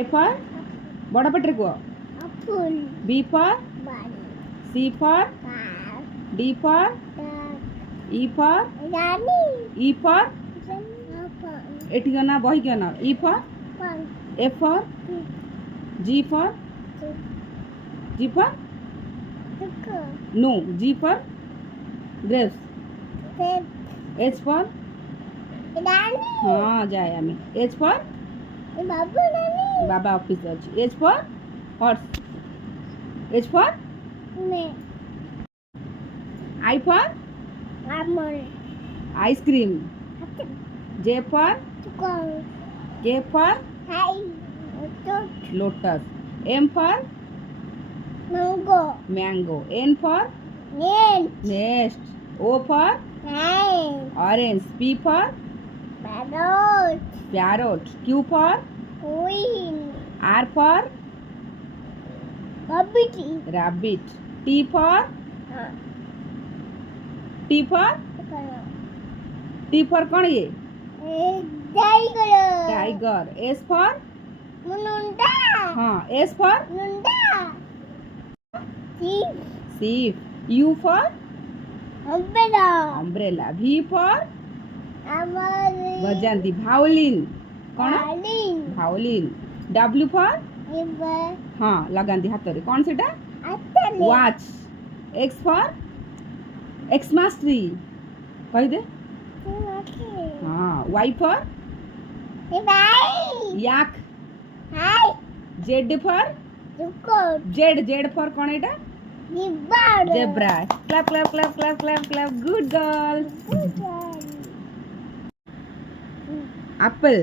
A for ବଡ଼ ପାଟିରେ କୁହ apple, B for ball, C for car, D for duck, E for rani, E for apple, ଏଠି ଗନା ବହି ଗନା E for punk, F for G for G for sugar, no G for grapes pep, H for rani, हाँ जाए आमे H for babu rani, Baba office अछि H for horse H for me, I for apple, ice cream J for sugar, K for hi, toot, lotus M for mango, mango N for nail, nest O for nine, orange P for parrot, parrot Q for queen, R for rabbit, rabbit T for T for T for कौन ये tiger, tiger S for nunda, हाँ S for nunda, sheep, sheep U for umbrella, umbrella V for amari, बजांती violin कौन violin, violin W for river, हाँ लगांती हाथ रे कौन सेटा atale, watch X for Xmas tree कही दे हाँ Y for bye, yak hi, Z for sugar, Z for कौन एटा zebra, zebra clap clap clap clap clap clap good girl apple